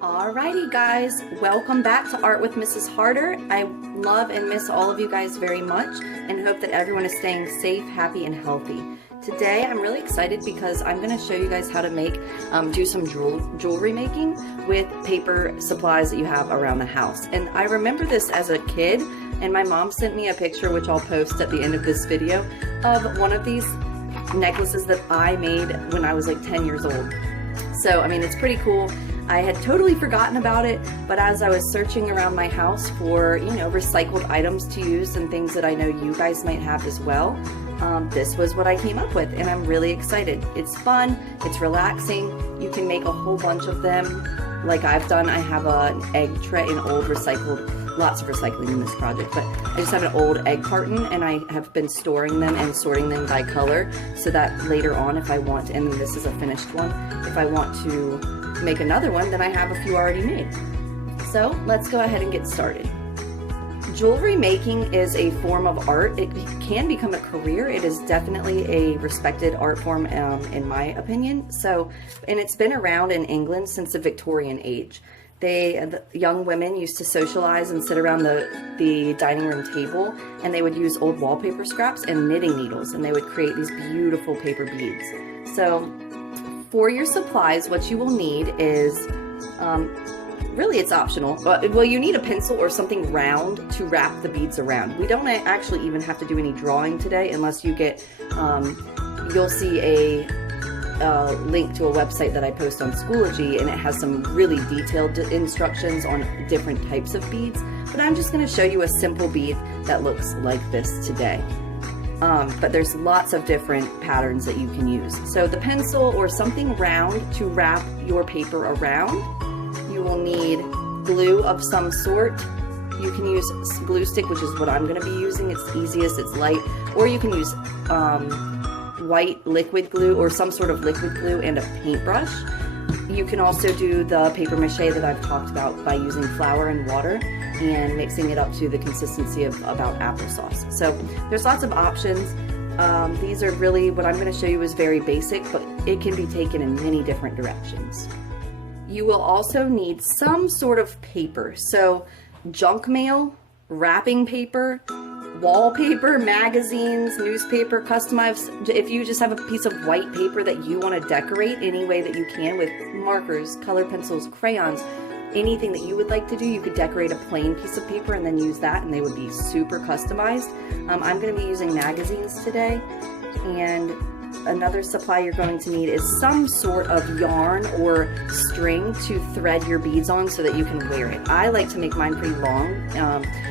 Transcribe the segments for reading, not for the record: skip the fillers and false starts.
Alrighty guys, welcome back to Art with Mrs. Harder. I love and miss all of you guys very much and hope that everyone is staying safe, happy, and healthy. Today I'm really excited because I'm going to show you guys how to do some jewelry making with paper supplies that you have around the house. And I remember this as a kid, and my mom sent me a picture, which I'll post at the end of this video, of one of these necklaces that I made when I was like 10 years old. So I mean, it's pretty cool. I had totally forgotten about it, but as I was searching around my house for, recycled items to use and things that I know you guys might have as well, this was what I came up with, and I'm really excited. It's fun, it's relaxing, you can make a whole bunch of them like I've done. I have an egg tray, an old recycled, lots of recycling in this project, but I just have an old egg carton, and I have been storing them and sorting them by color so that later on if I want, and this is a finished one, if I want to make another one, then I have a few already made. So let's go ahead and get started. Jewelry making is a form of art. It can become a career. It is definitely a respected art form in my opinion. And it's been around in England since the Victorian age. The young women used to socialize and sit around the dining room table, and they would use old wallpaper scraps and knitting needles, and they would create these beautiful paper beads. So for your supplies, what you will need is, really it's optional, well, you need a pencil or something round to wrap the beads around. We don't actually even have to do any drawing today unless you get, you'll see a link to a website that I post on Schoology, and it has some really detailed instructions on different types of beads, but I'm just going to show you a simple bead that looks like this today. But there's lots of different patterns that you can use. So the pencil or something round to wrap your paper around. You will need glue of some sort. You can use glue stick, which is what I'm going to be using. It's easiest, it's light. Or you can use white liquid glue or some sort of liquid glue and a paintbrush. You can also do the paper mache that I've talked about by using flour and water and mixing it up to the consistency of about applesauce. So there's lots of options. These are really, what I'm going to show you is very basic, but it can be taken in many different directions. You will also need some sort of paper. So junk mail, wrapping paper, wallpaper, magazines, newspaper, customized. If you just have a piece of white paper that you want to decorate any way that you can with markers, color pencils, crayons, anything that you would like to do, you could decorate a plain piece of paper and then use that, and they would be super customized. I'm going to be using magazines today, and another supply you're going to need is some sort of yarn or string to thread your beads on so that you can wear it. I like to make mine pretty long.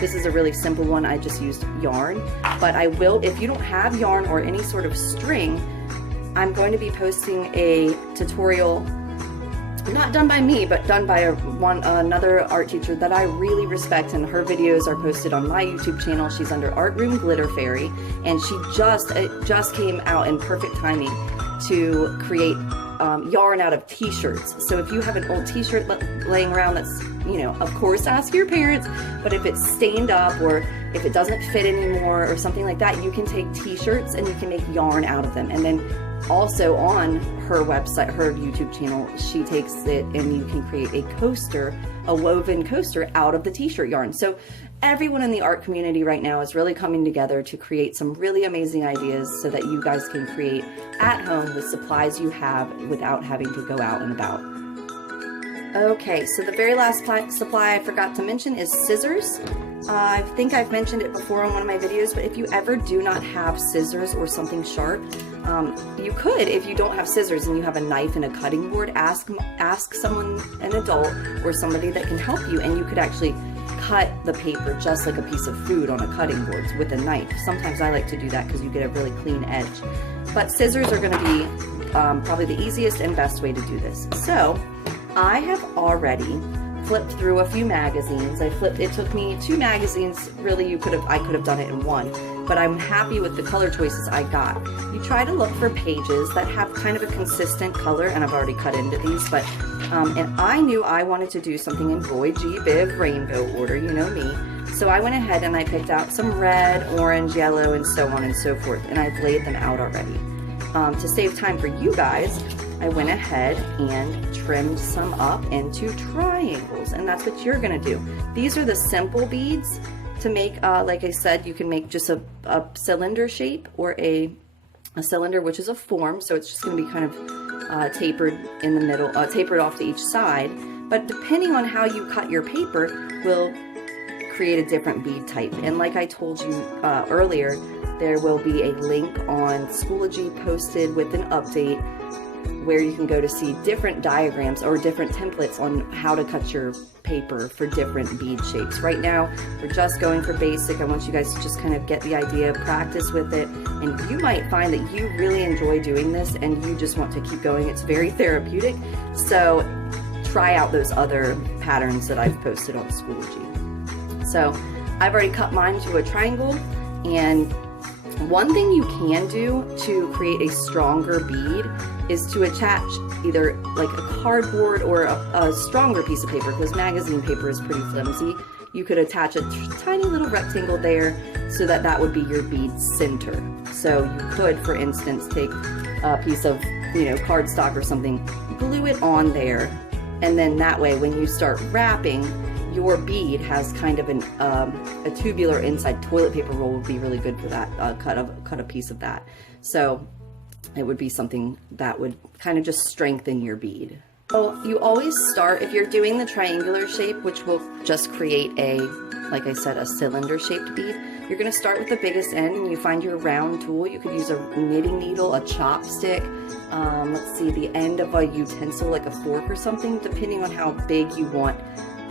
This is a really simple one. I just used yarn, but I will, if you don't have yarn or any sort of string, I'm going to be posting a tutorial, not done by me, but done by another art teacher that I really respect, and her videos are posted on my YouTube channel. She's under Art Room Glitter Fairy, and she just came out in perfect timing to create yarn out of t-shirts. So if you have an old t-shirt laying around that's, of course ask your parents, but if it's stained up or if it doesn't fit anymore or something like that, you can take t-shirts and you can make yarn out of them. And then also on her website, her YouTube channel, she takes it and you can create a coaster, a woven coaster out of the t-shirt yarn. So everyone in the art community right now is really coming together to create some really amazing ideas so that you guys can create at home with supplies you have without having to go out and about. Okay, so the very last supply I forgot to mention is scissors. I think I've mentioned it before on one of my videos, but if you ever do not have scissors or something sharp, you could, if you don't have scissors and you have a knife and a cutting board, ask someone, an adult or somebody that can help you, and you could actually cut the paper just like a piece of food on a cutting board with a knife. Sometimes I like to do that because you get a really clean edge. But scissors are going to be probably the easiest and best way to do this. So I have already flipped through a few magazines. It took me 2 magazines, really I could have done it in one, but I'm happy with the color choices I got. You try to look for pages that have kind of a consistent color, and I've already cut into these, but, and I knew I wanted to do something in Boy G Biv rainbow order, you know me. So I went ahead and I picked out some red, orange, yellow, and so on and so forth, and I've laid them out already. To save time for you guys, I went ahead and trimmed some up into triangles, and that's what you're gonna do. These are the simple beads to make. Like I said, you can make just a cylinder shape or a cylinder, which is a form, so it's just gonna be kind of tapered in the middle, tapered off to each side. But depending on how you cut your paper will create a different bead type. And like I told you earlier, there will be a link on Schoology posted with an update where you can go to see different diagrams or different templates on how to cut your paper for different bead shapes. Right now, we're just going for basic. I want you guys to just kind of get the idea, practice with it, and you might find that you really enjoy doing this and you just want to keep going. It's very therapeutic. So try out those other patterns that I've posted on Schoology. So I've already cut mine to a triangle, and one thing you can do to create a stronger bead is to attach either like a cardboard or a stronger piece of paper, because magazine paper is pretty flimsy. You could attach a tiny little rectangle there so that that would be your bead center. So you could, for instance, take a piece of, cardstock or something, glue it on there, and then that way when you start wrapping, your bead has kind of a tubular inside. Toilet paper roll would be really good for that, cut a piece of that. So it would be something that would kind of just strengthen your bead. So you always start, if you're doing the triangular shape, which will just create like I said, a cylinder shaped bead, you're gonna start with the biggest end and you find your round tool. You could use a knitting needle, a chopstick, let's see, the end of a utensil like a fork or something, depending on how big you want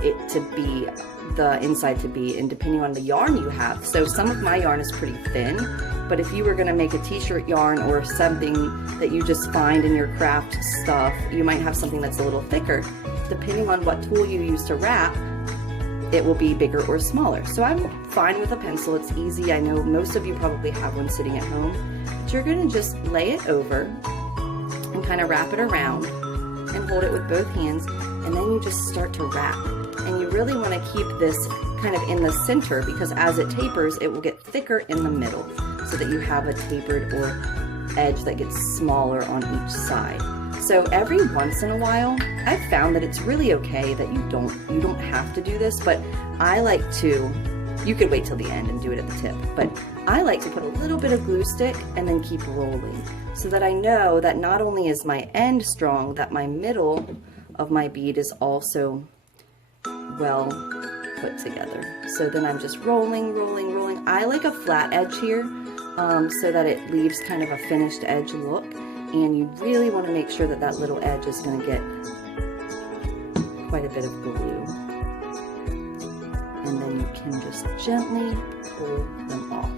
it to be, the inside to be, and depending on the yarn you have. So some of my yarn is pretty thin, but if you were going to make a t-shirt yarn or something that you just find in your craft stuff, you might have something that's a little thicker. Depending on what tool you use to wrap, it will be bigger or smaller. So I'm fine with a pencil. It's easy. I know most of you probably have one sitting at home, but you're going to just lay it over and kind of wrap it around and hold it with both hands, and then you just start to wrap. And you really want to keep this kind of in the center, because as it tapers, it will get thicker in the middle so that you have a tapered or edge that gets smaller on each side. So every once in a while, I've found that it's really okay that you don't have to do this, but I like to, you could wait till the end and do it at the tip, but I like to put a little bit of glue stick and then keep rolling so that I know that not only is my end strong, that my middle of my bead is also well put together. So then I'm just rolling. I like a flat edge here so that it leaves kind of a finished edge look, and you really want to make sure that that little edge is going to get quite a bit of glue. And then you can just gently pull them off.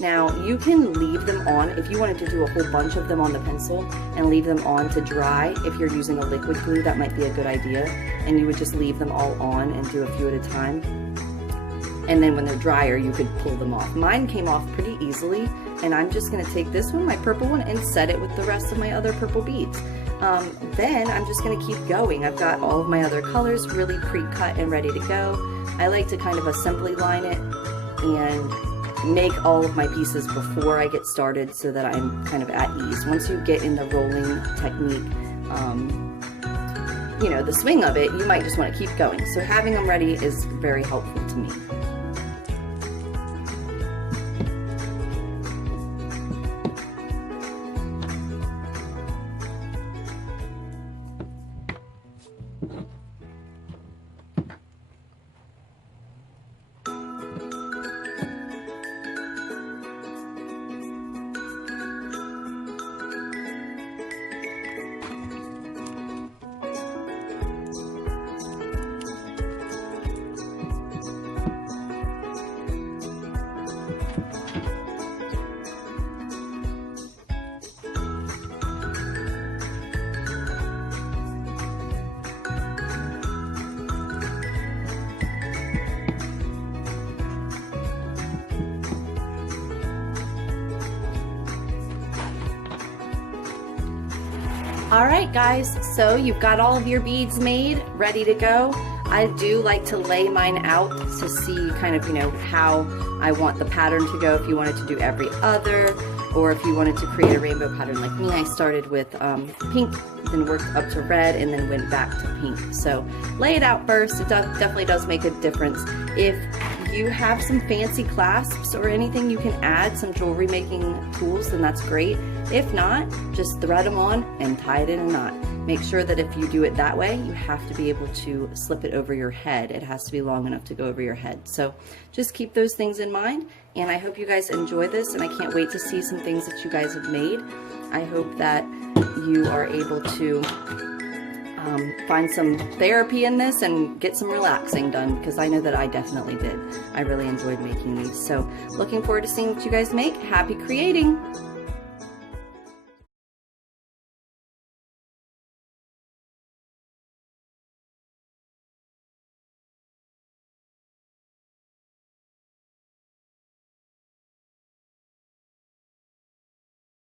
Now you can leave them on, if you wanted to do a whole bunch of them on the pencil and leave them on to dry. If you're using a liquid glue, that might be a good idea, and you would just leave them all on and do a few at a time. And then when they're drier, you could pull them off. Mine came off pretty easily, and I'm just gonna take this one, my purple one, and set it with the rest of my other purple beads. Then I'm just gonna keep going. I've got all of my other colors really pre-cut and ready to go. I like to kind of assembly line it and make all of my pieces before I get started so that I'm kind of at ease. Once you get in the rolling technique, the swing of it, you might just want to keep going. So having them ready is very helpful to me. Alright guys, so you've got all of your beads made, ready to go. I do like to lay mine out to see kind of, how I want the pattern to go. If you wanted to do every other, Or if you wanted to create a rainbow pattern like me, I started with pink, then worked up to red, and then went back to pink. So lay it out first. It definitely does make a difference. If you have some fancy clasps or anything you can add, some jewelry making tools, then that's great. If not, just thread them on and tie it in a knot. Make sure that if you do it that way, you have to be able to slip it over your head. It has to be long enough to go over your head. So just keep those things in mind, and I hope you guys enjoy this, and I can't wait to see some things that you guys have made. I hope that you are able to find some therapy in this and get some relaxing done, because I know that I definitely did. I really enjoyed making these. So looking forward to seeing what you guys make. Happy creating!